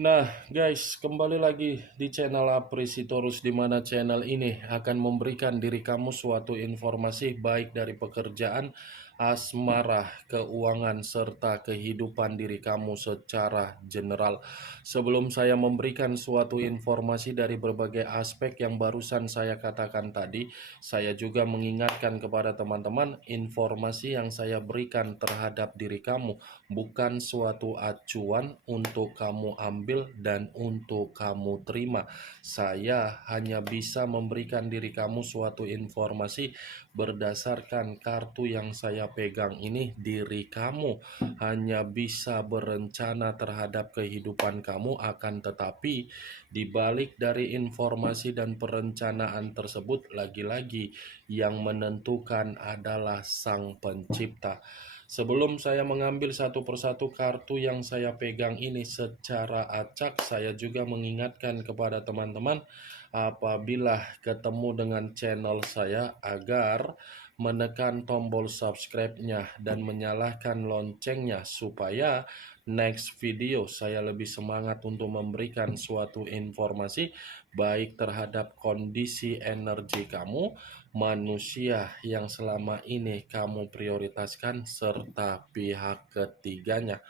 Nah, guys, kembali lagi di channel Apresitorus, di mana channel ini akan memberikan diri kamu suatu informasi baik dari pekerjaan, asmara, keuangan, serta kehidupan diri kamu secara general. Sebelum saya memberikan suatu informasi dari berbagai aspek yang barusan saya katakan tadi, saya juga mengingatkan kepada teman-teman, informasi yang saya berikan terhadap diri kamu bukan suatu acuan untuk kamu ambil dan untuk kamu terima. Saya hanya bisa memberikan diri kamu suatu informasi berdasarkan kartu yang saya pegang ini. Diri kamu hanya bisa berencana terhadap kehidupan kamu, akan tetapi dibalik dari informasi dan perencanaan tersebut, lagi-lagi yang menentukan adalah Sang Pencipta. Sebelum saya mengambil satu persatu kartu yang saya pegang ini secara acak, saya juga mengingatkan kepada teman-teman apabila ketemu dengan channel saya agar menekan tombol subscribe-nya dan menyalakan loncengnya supaya next video saya lebih semangat untuk memberikan suatu informasi baik terhadap kondisi energi kamu, manusia yang selama ini kamu prioritaskan, serta pihak ketiganya.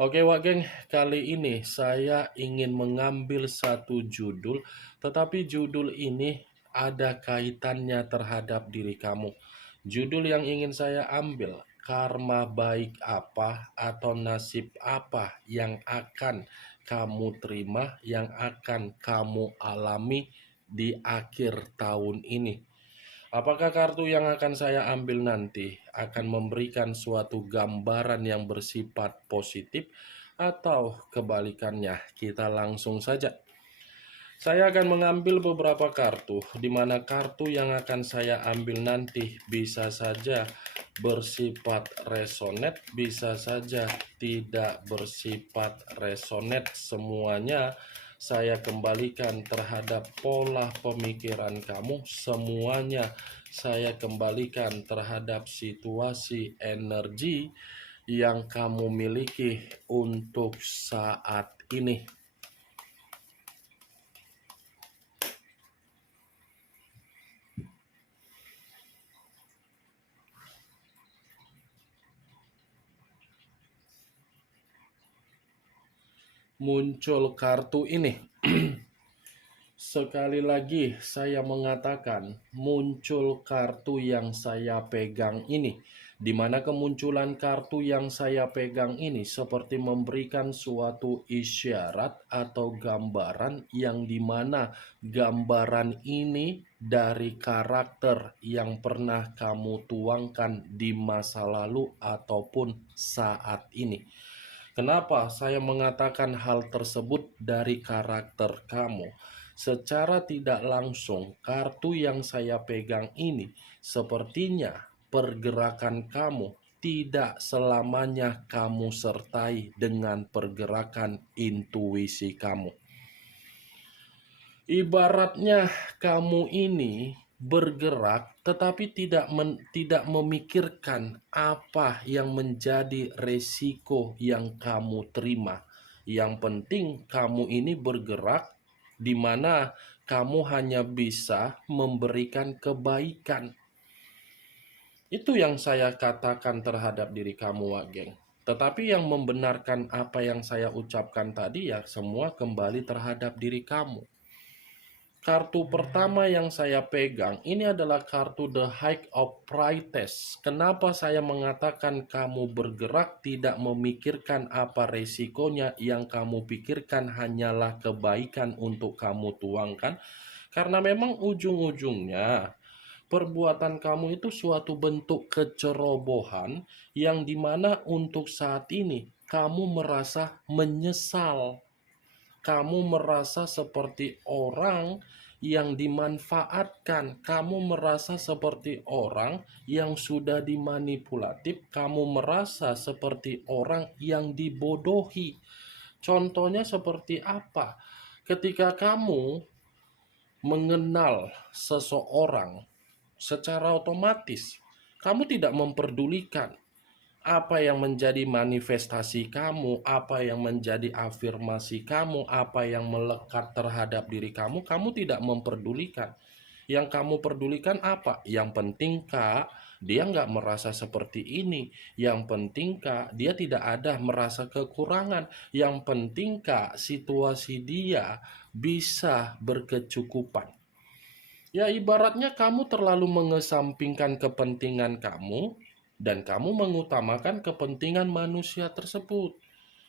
Oke Wak Geng, kali ini saya ingin mengambil satu judul, tetapi judul ini ada kaitannya terhadap diri kamu. Judul yang ingin saya ambil, karma baik apa atau nasib apa yang akan kamu terima, yang akan kamu alami di akhir tahun ini. Apakah kartu yang akan saya ambil nanti akan memberikan suatu gambaran yang bersifat positif atau kebalikannya? Kita langsung saja. Saya akan mengambil beberapa kartu, di mana kartu yang akan saya ambil nanti bisa saja bersifat resonate, bisa saja tidak bersifat resonate. Semuanya saya kembalikan terhadap pola pemikiran kamu, semuanya saya kembalikan terhadap situasi energi yang kamu miliki untuk saat ini. Muncul kartu ini. Sekali lagi saya mengatakan, muncul kartu yang saya pegang ini, di mana kemunculan kartu yang saya pegang ini seperti memberikan suatu isyarat atau gambaran, yang dimana gambaran ini dari karakter yang pernah kamu tuangkan di masa lalu ataupun saat ini. Kenapa saya mengatakan hal tersebut dari karakter kamu? Secara tidak langsung, kartu yang saya pegang ini sepertinya pergerakan kamu tidak selamanya kamu sertai dengan pergerakan intuisi kamu. Ibaratnya kamu ini bergerak tetapi tidak memikirkan apa yang menjadi resiko yang kamu terima. Yang penting kamu ini bergerak di mana kamu hanya bisa memberikan kebaikan. Itu yang saya katakan terhadap diri kamu, Wak Geng. Tetapi yang membenarkan apa yang saya ucapkan tadi, ya semua kembali terhadap diri kamu. Kartu pertama yang saya pegang ini adalah kartu The High of Priestess. Kenapa saya mengatakan kamu bergerak tidak memikirkan apa resikonya, yang kamu pikirkan hanyalah kebaikan untuk kamu tuangkan? Karena memang ujung-ujungnya perbuatan kamu itu suatu bentuk kecerobohan, yang dimana untuk saat ini kamu merasa menyesal. Kamu merasa seperti orang yang dimanfaatkan. Kamu merasa seperti orang yang sudah dimanipulatif. Kamu merasa seperti orang yang dibodohi. Contohnya seperti apa? Ketika kamu mengenal seseorang, secara otomatis kamu tidak memperdulikan Apa yang menjadi manifestasi kamu, apa yang menjadi afirmasi kamu, apa yang melekat terhadap diri kamu, kamu tidak memperdulikan. Yang kamu pedulikan apa? Yang penting Kak, dia nggak merasa seperti ini. Yang penting Kak, dia tidak ada merasa kekurangan. Yang penting Kak, situasi dia bisa berkecukupan. Ya ibaratnya kamu terlalu mengesampingkan kepentingan kamu dan kamu mengutamakan kepentingan manusia tersebut.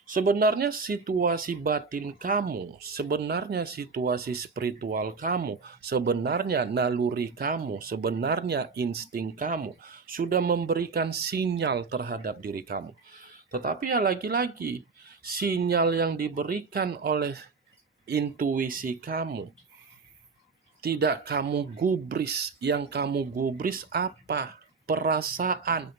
Sebenarnya situasi batin kamu, sebenarnya situasi spiritual kamu, sebenarnya naluri kamu, sebenarnya insting kamu sudah memberikan sinyal terhadap diri kamu. Tetapi ya lagi-lagi, sinyal yang diberikan oleh intuisi kamu tidak kamu gubris. Yang kamu gubris apa? Perasaan.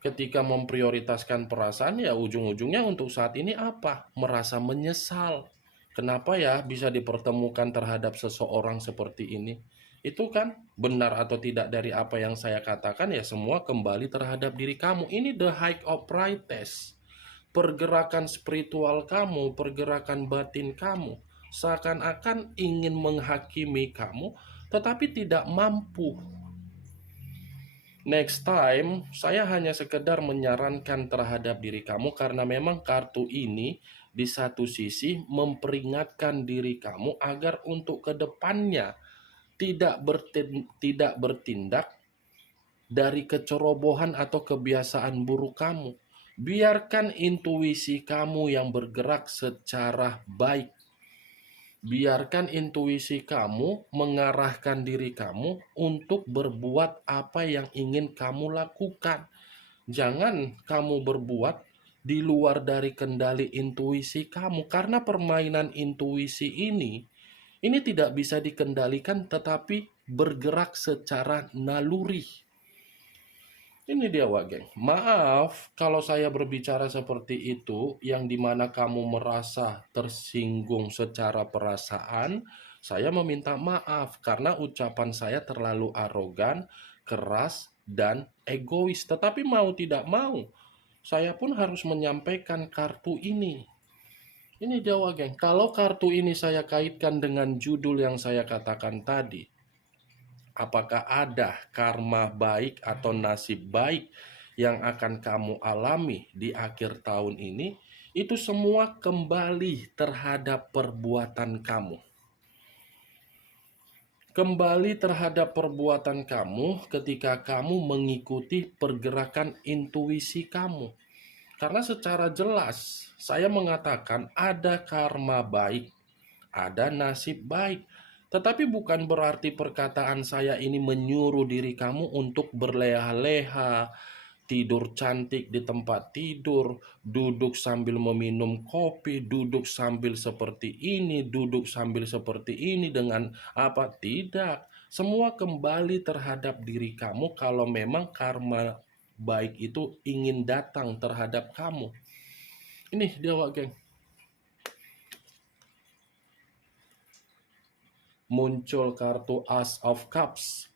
Ketika memprioritaskan perasaan, ya ujung-ujungnya untuk saat ini apa? Merasa menyesal. Kenapa ya bisa dipertemukan terhadap seseorang seperti ini? Itu kan benar atau tidak dari apa yang saya katakan, ya semua kembali terhadap diri kamu. Ini the height of pride test. Pergerakan spiritual kamu, pergerakan batin kamu, seakan-akan ingin menghakimi kamu, tetapi tidak mampu. Next time, saya hanya sekedar menyarankan terhadap diri kamu karena memang kartu ini di satu sisi memperingatkan diri kamu agar untuk kedepannya tidak bertindak dari kecerobohan atau kebiasaan buruk kamu. Biarkan intuisi kamu yang bergerak secara baik. Biarkan intuisi kamu mengarahkan diri kamu untuk berbuat apa yang ingin kamu lakukan. Jangan kamu berbuat di luar dari kendali intuisi kamu, karena permainan intuisi ini tidak bisa dikendalikan tetapi bergerak secara naluri. Ini dia Wageng. Maaf kalau saya berbicara seperti itu, yang dimana kamu merasa tersinggung secara perasaan. Saya meminta maaf karena ucapan saya terlalu arogan, keras, dan egois. Tetapi mau tidak mau, saya pun harus menyampaikan kartu ini. Ini dia Wageng. Kalau kartu ini saya kaitkan dengan judul yang saya katakan tadi, apakah ada karma baik atau nasib baik yang akan kamu alami di akhir tahun ini? Itu semua kembali terhadap perbuatan kamu. Kembali terhadap perbuatan kamu ketika kamu mengikuti pergerakan intuisi kamu. Karena secara jelas saya mengatakan ada karma baik, ada nasib baik. Tetapi bukan berarti perkataan saya ini menyuruh diri kamu untuk berleha-leha, tidur cantik di tempat tidur, duduk sambil meminum kopi, duduk sambil seperti ini, duduk sambil seperti ini dengan apa? Tidak. Semua kembali terhadap diri kamu kalau memang karma baik itu ingin datang terhadap kamu. Ini dia, Wak Geng. Muncul kartu Ace of Cups,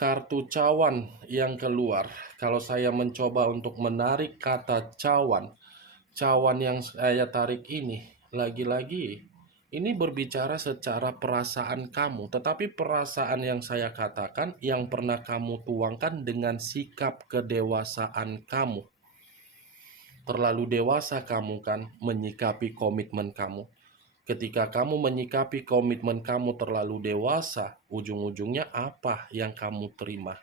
kartu cawan yang keluar. Kalau saya mencoba untuk menarik kata cawan, cawan yang saya tarik ini lagi-lagi ini berbicara secara perasaan kamu, tetapi perasaan yang saya katakan yang pernah kamu tuangkan dengan sikap kedewasaan kamu. Terlalu dewasa kamu kan menyikapi komitmen kamu. Ketika kamu menyikapi komitmen kamu terlalu dewasa, ujung-ujungnya apa yang kamu terima?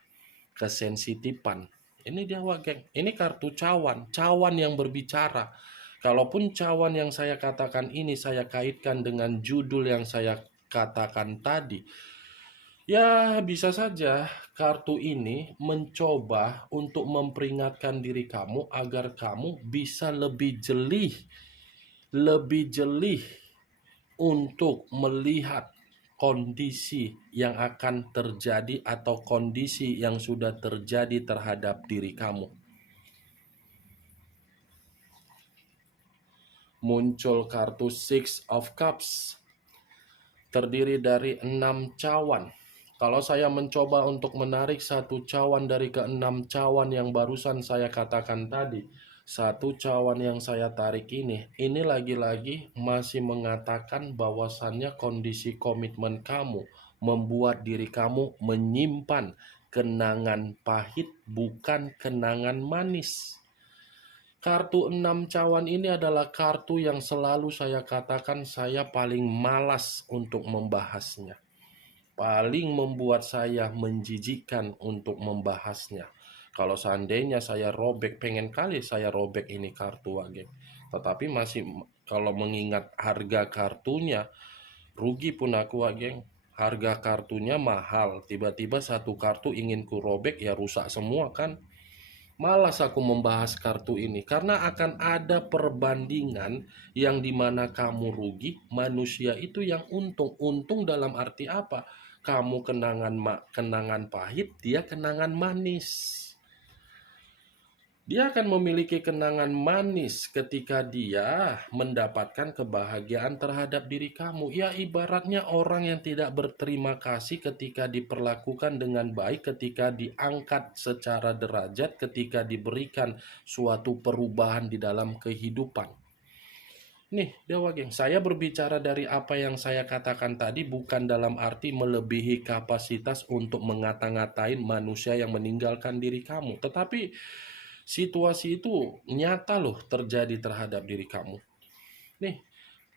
Kesensitifan. Ini dia Wageng. Ini kartu cawan, cawan yang berbicara. Kalaupun cawan yang saya katakan ini saya kaitkan dengan judul yang saya katakan tadi, ya bisa saja kartu ini mencoba untuk memperingatkan diri kamu agar kamu bisa lebih jeli untuk melihat kondisi yang akan terjadi atau kondisi yang sudah terjadi terhadap diri kamu. Muncul kartu Six of Cups, terdiri dari 6 cawan. Kalau saya mencoba untuk menarik satu cawan dari keenam cawan yang barusan saya katakan tadi, satu cawan yang saya tarik ini lagi-lagi masih mengatakan bahwasannya kondisi komitmen kamu membuat diri kamu menyimpan kenangan pahit, bukan kenangan manis. Kartu 6 cawan ini adalah kartu yang selalu saya katakan saya paling malas untuk membahasnya. Paling membuat saya menjijikkan untuk membahasnya. Kalau seandainya saya robek, pengen kali saya robek ini kartu geng. Tetapi masih kalau mengingat harga kartunya, rugi pun aku geng. Harga kartunya mahal, tiba-tiba satu kartu ingin ku robek ya rusak semua kan. Malas aku membahas kartu ini karena akan ada perbandingan yang dimana kamu rugi, manusia itu yang untung. Untung dalam arti apa? Kamu kenangan pahit, dia kenangan manis. Dia akan memiliki kenangan manis ketika dia mendapatkan kebahagiaan terhadap diri kamu. Ya ibaratnya orang yang tidak berterima kasih ketika diperlakukan dengan baik, ketika diangkat secara derajat, ketika diberikan suatu perubahan di dalam kehidupan. Nih, Dewa Geng, saya berbicara dari apa yang saya katakan tadi bukan dalam arti melebihi kapasitas untuk ngata-ngatain manusia yang meninggalkan diri kamu. Tetapi situasi itu nyata loh terjadi terhadap diri kamu. Nih,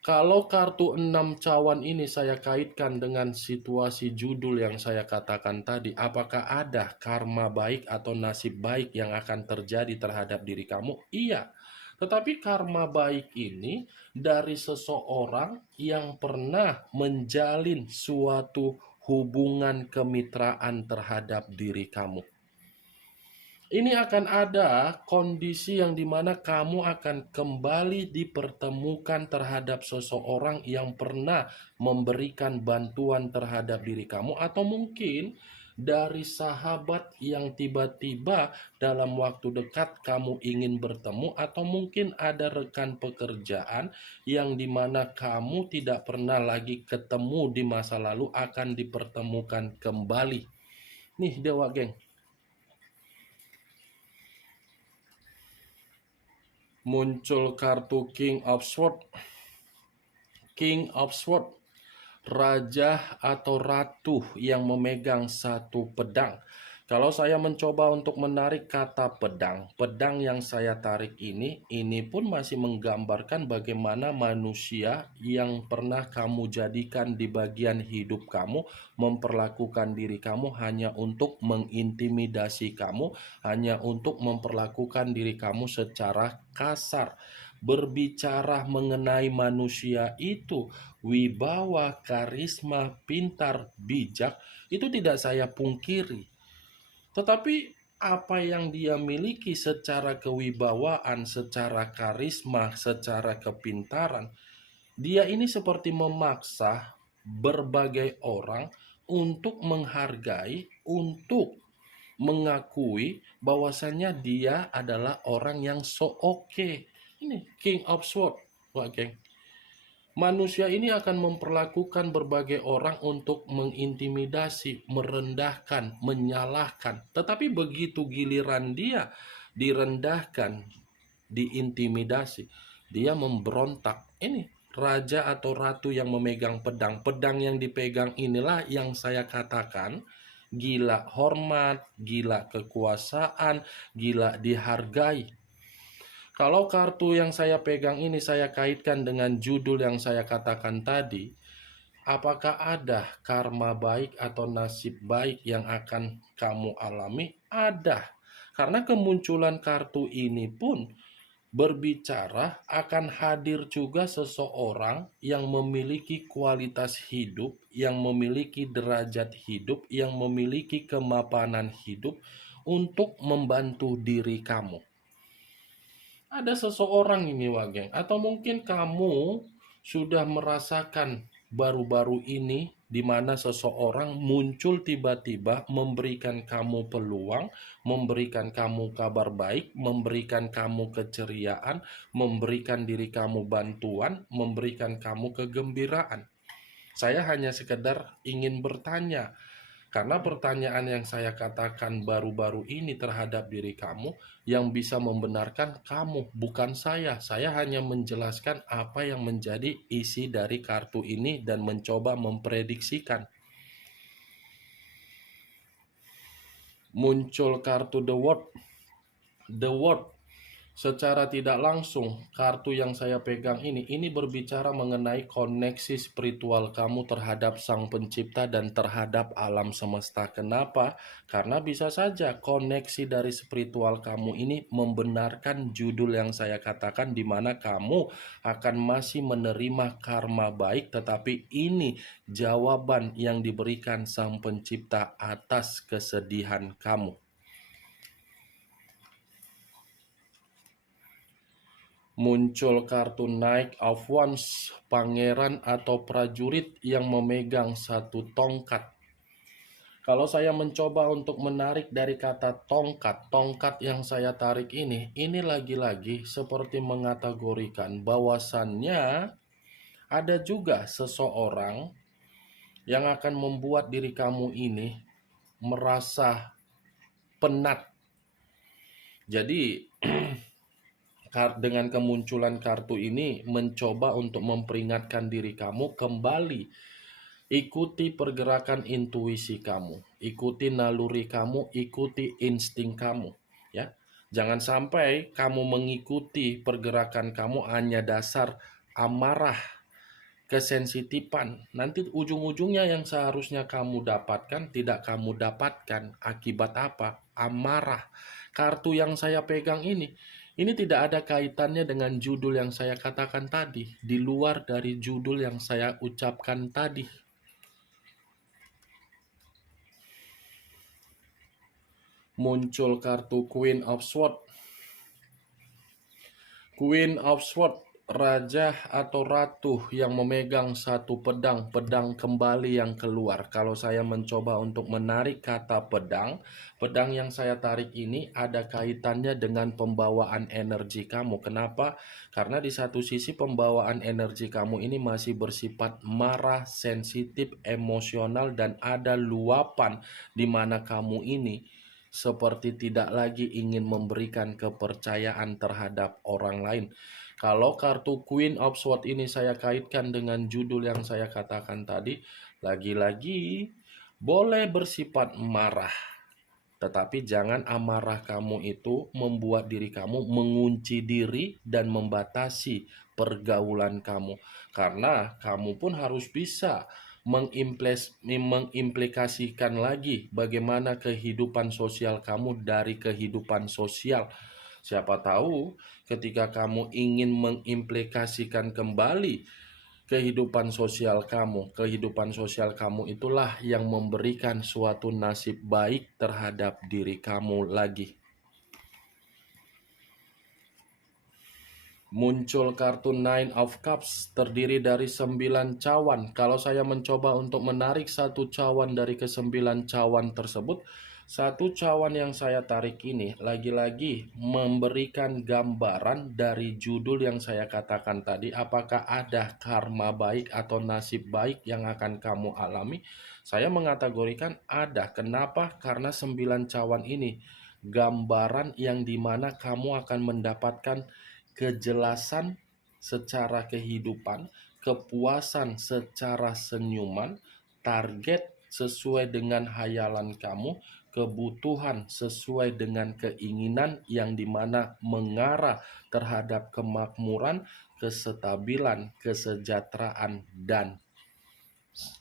kalau kartu 6 cawan ini saya kaitkan dengan situasi judul yang saya katakan tadi, apakah ada karma baik atau nasib baik yang akan terjadi terhadap diri kamu? Iya. Tetapi karma baik ini dari seseorang yang pernah menjalin suatu hubungan kemitraan terhadap diri kamu. Ini akan ada kondisi yang dimana kamu akan kembali dipertemukan terhadap seseorang yang pernah memberikan bantuan terhadap diri kamu, atau mungkin dari sahabat yang tiba-tiba dalam waktu dekat kamu ingin bertemu, atau mungkin ada rekan pekerjaan yang dimana kamu tidak pernah lagi ketemu di masa lalu akan dipertemukan kembali. Nih Dewa Geng, muncul kartu King of Swords. King of Swords, raja atau ratu yang memegang satu pedang. Kalau saya mencoba untuk menarik kata pedang, pedang yang saya tarik ini pun masih menggambarkan bagaimana manusia yang pernah kamu jadikan di bagian hidup kamu memperlakukan diri kamu hanya untuk mengintimidasi kamu, hanya untuk memperlakukan diri kamu secara kasar. Berbicara mengenai manusia itu, wibawa, karisma, pintar, bijak, itu tidak saya pungkiri. Tetapi apa yang dia miliki secara kewibawaan, secara karisma, secara kepintaran, dia ini seperti memaksa berbagai orang untuk menghargai, untuk mengakui bahwasannya dia adalah orang yang so oke. Ini King of Swords, Wak Geng. Manusia ini akan memperlakukan berbagai orang untuk mengintimidasi, merendahkan, menyalahkan. Tetapi begitu giliran dia direndahkan, diintimidasi, dia memberontak. Ini raja atau ratu yang memegang pedang. Pedang yang dipegang inilah yang saya katakan gila hormat, gila kekuasaan, gila dihargai. Kalau kartu yang saya pegang ini saya kaitkan dengan judul yang saya katakan tadi, apakah ada karma baik atau nasib baik yang akan kamu alami? Ada. Karena kemunculan kartu ini pun berbicara akan hadir juga seseorang yang memiliki kualitas hidup, yang memiliki derajat hidup, yang memiliki kemapanan hidup untuk membantu diri kamu. Ada seseorang ini Wageng, atau mungkin kamu sudah merasakan baru-baru ini di mana seseorang muncul tiba-tiba memberikan kamu peluang, memberikan kamu kabar baik, memberikan kamu keceriaan, memberikan diri kamu bantuan, memberikan kamu kegembiraan. Saya hanya sekedar ingin bertanya, Karena pertanyaan yang saya katakan baru-baru ini terhadap diri kamu yang bisa membenarkan kamu, bukan saya. Saya hanya menjelaskan apa yang menjadi isi dari kartu ini dan mencoba memprediksikan. Muncul kartu The World. The World secara tidak langsung, kartu yang saya pegang ini berbicara mengenai koneksi spiritual kamu terhadap Sang Pencipta dan terhadap alam semesta. Kenapa? Karena bisa saja koneksi dari spiritual kamu ini membenarkan judul yang saya katakan, di mana kamu akan masih menerima karma baik, tetapi ini jawaban yang diberikan Sang Pencipta atas kesedihan kamu. Muncul kartu Knight of Wands, pangeran atau prajurit yang memegang satu tongkat. Kalau saya mencoba untuk menarik dari kata tongkat yang saya tarik ini lagi-lagi seperti mengategorikan bahwasannya ada juga seseorang yang akan membuat diri kamu ini merasa penat. Jadi dengan kemunculan kartu ini mencoba untuk memperingatkan diri kamu kembali. Ikuti pergerakan intuisi kamu, ikuti naluri kamu, ikuti insting kamu, ya. Jangan sampai kamu mengikuti pergerakan kamu hanya dasar amarah, kesensitifan. Nanti ujung-ujungnya yang seharusnya kamu dapatkan tidak kamu dapatkan. Akibat apa? Amarah. Kartu yang saya pegang ini tidak ada kaitannya dengan judul yang saya katakan tadi, di luar dari judul yang saya ucapkan tadi. Muncul kartu Queen of Swords. Queen of Swords, raja atau ratu yang memegang satu pedang kembali yang keluar. Kalau saya mencoba untuk menarik kata pedang yang saya tarik ini ada kaitannya dengan pembawaan energi kamu. Kenapa? Karena di satu sisi pembawaan energi kamu ini masih bersifat marah, sensitif, emosional, dan ada luapan di mana kamu ini seperti tidak lagi ingin memberikan kepercayaan terhadap orang lain. Kalau kartu Queen of Swords ini saya kaitkan dengan judul yang saya katakan tadi, lagi-lagi boleh bersifat marah, tetapi jangan amarah kamu itu membuat diri kamu mengunci diri dan membatasi pergaulan kamu. Karena kamu pun harus bisa mengimplikasikan lagi bagaimana kehidupan sosial kamu dari kehidupan sosial. Siapa tahu ketika kamu ingin mengimplikasikan kembali kehidupan sosial kamu itulah yang memberikan suatu nasib baik terhadap diri kamu lagi. Muncul kartu Nine of Cups, terdiri dari 9 cawan. Kalau saya mencoba untuk menarik satu cawan dari ke-9 cawan tersebut, satu cawan yang saya tarik ini lagi-lagi memberikan gambaran dari judul yang saya katakan tadi. Apakah ada karma baik atau nasib baik yang akan kamu alami? Saya mengategorikan ada. Kenapa? Karena 9 cawan ini gambaran yang dimana kamu akan mendapatkan kejelasan secara kehidupan, kepuasan secara senyuman, target sesuai dengan hayalan kamu, kebutuhan sesuai dengan keinginan yang dimana mengarah terhadap kemakmuran, kestabilan, kesejahteraan, dan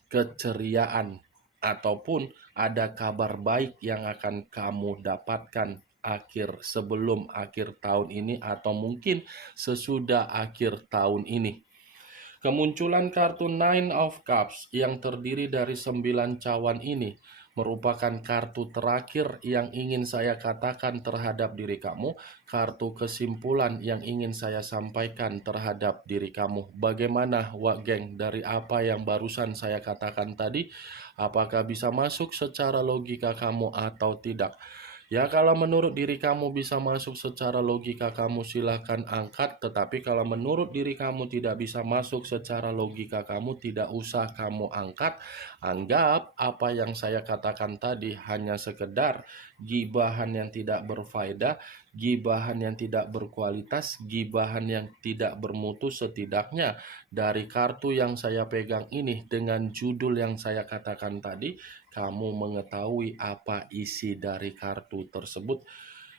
keceriaan, ataupun ada kabar baik yang akan kamu dapatkan sebelum akhir tahun ini atau mungkin sesudah akhir tahun ini. Kemunculan kartu Nine of Cups yang terdiri dari 9 cawan ini merupakan kartu terakhir yang ingin saya katakan terhadap diri kamu, kartu kesimpulan yang ingin saya sampaikan terhadap diri kamu. Bagaimana, Wak Geng, dari apa yang barusan saya katakan tadi? Apakah bisa masuk secara logika kamu atau tidak? Ya, kalau menurut diri kamu bisa masuk secara logika, kamu silahkan angkat. Tetapi kalau menurut diri kamu tidak bisa masuk secara logika, kamu tidak usah kamu angkat. Anggap apa yang saya katakan tadi hanya sekedar gibahan yang tidak berfaedah, gibahan yang tidak berkualitas, gibahan yang tidak bermutu. Setidaknya dari kartu yang saya pegang ini dengan judul yang saya katakan tadi, kamu mengetahui apa isi dari kartu tersebut.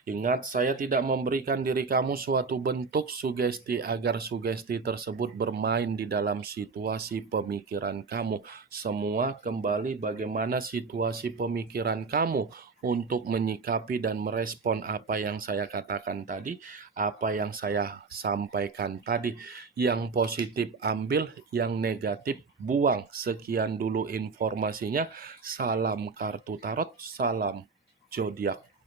Ingat, saya tidak memberikan diri kamu suatu bentuk sugesti agar sugesti tersebut bermain di dalam situasi pemikiran kamu. Semua kembali bagaimana situasi pemikiran kamu untuk menyikapi dan merespon apa yang saya katakan tadi, apa yang saya sampaikan tadi. Yang positif ambil, yang negatif buang. Sekian dulu informasinya. Salam kartu tarot, salam zodiak.